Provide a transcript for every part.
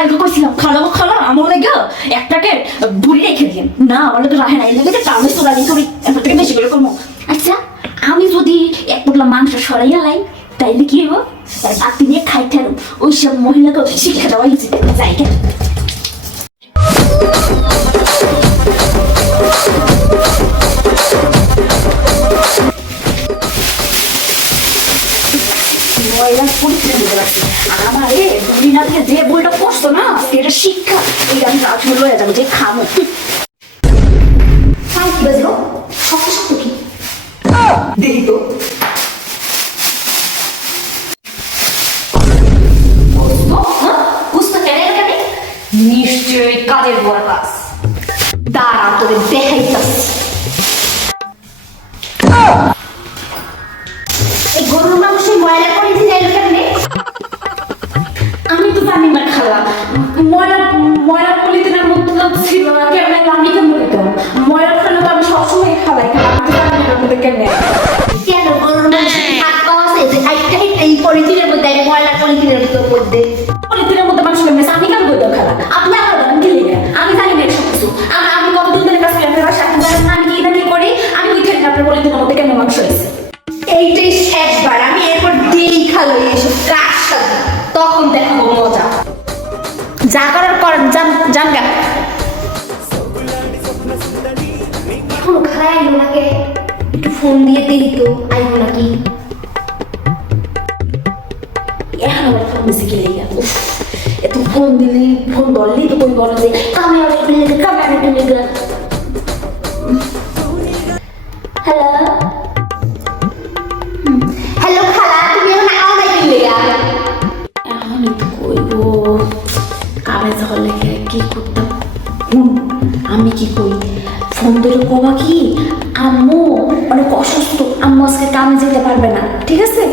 কালকে কইছিলাম খালাবো খালা আমার লাগে এক প্যাকেট বুড়ি রেখে দিন না আমার লাগে রাহে না এই লাগে কামে সোরানি করি এবার থেকে বেশি করে করবো আচ্ছা আমি যদি এক পোটলা মাংস সরাইয়া লাই তাইলে কি হবো আপনি নিয়ে খাইতে ওই সব মহিলাকে শিক্ষা দেওয়া উচিত যাই কেন আমারে দুনিয়াতে যে বইটা পড়তো না এটা শিক্ষা এই আমি রাজমহল হয়ে যাবো যে খামো কি বাজলো শক্ত শক্ত কি দেখি তো নিশ্চয়ই কাজের বড় কাজ দাঁড়া তোদের দেখাইতাছি এই গরুর মাংস ময়লা করে দিলে কেমনে আমি তো জানি না খালা ময়লা ময়লা পলিথিনের মধ্যে ছিল না কেমন আমি কেমন দিতাম ময়লা ফেলে তো আমি সবসময় খালাই আমি তো জানি না মধ্যে কেমনে কেন গরুর মাংস হাত পাওয়া আছে যে এই পলিথিনের মধ্যে ময়লা পলিথিনের মধ্যে পলিথিনের মধ্যে মাংস কেমনে আমি কেমন দিতাম খালা আপনি আমার জানেন কি লিখে আমি জানি না সব কিছু আমি কতদিন ধরে কাজ করি আপনার সাথে জানেন না আমি কি করি আমি বুঝতে না আপনার পলিথিনের মধ্যে কেমন মাংস হয়েছে এইটাই শেষবার আমি এরপর দেখা লই এসব কাজ সাথে তখন দেখাবো মজা যা করার করেন জান গা এখন খায় আইলো নাকি একটু ফোন দিয়ে দিই তো আইবো নাকি এখন আবার ফোন দিছি কি লেগে এত ফোন দিলি ফোন ধরলেই তো কই বলো যে কামে হ্যালো খালা তুমি এখন আও নাই কি লেগা এখন তো কইবো কামে যাওয়ার কি করতাম আমি কি কই ফোন ধরে কবা কি আম্মু অনেক অসুস্থ আম্মু আজকে কামে যেতে পারবে না ঠিক আছে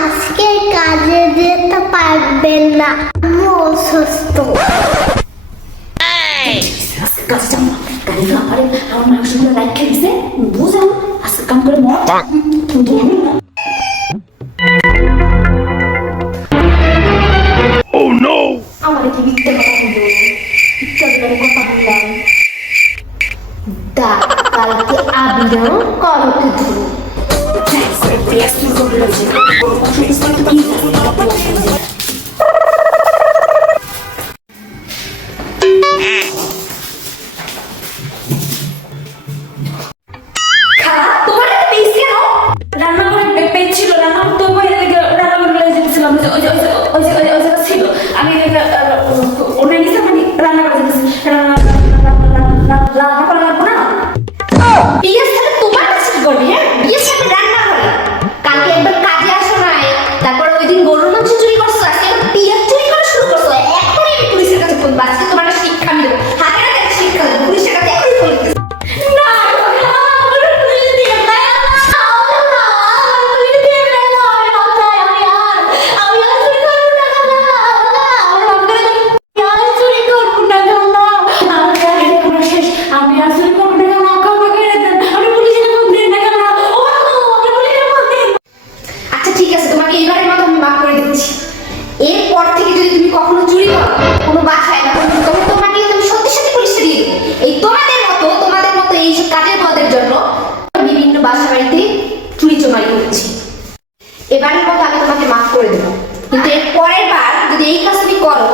আজকে কাজে যেতে পারবেন না আম্মু অসুস্থ কাজে যাবো কাজে যাওয়া পারে আমার মাংসগুলো রাখে দিছে বুঝাও আজকে কাম করে মর ধরুন না Oh no! আমাকে কি মিথ্যে কথা বললো মিথ্যে কথা বললাম দা কালকে আবিরও করতে ধরো ব্যস্ত করে রয়েছে এরপর থেকে যদি তুমি কখনো চুরি করো কোনো বাসায় না তখন তোমাকে আমি সত্যি সত্যি পুলিশে দিয়ে দেবো এই তোমাদের মতো এই কাজের পদের জন্য বিভিন্ন বাসা বাড়িতে চুরি চমারি করছি এবারের মতো আমি তোমাকে মাফ করে দেবো কিন্তু এর পরের বার যদি এই কাজ তুমি করো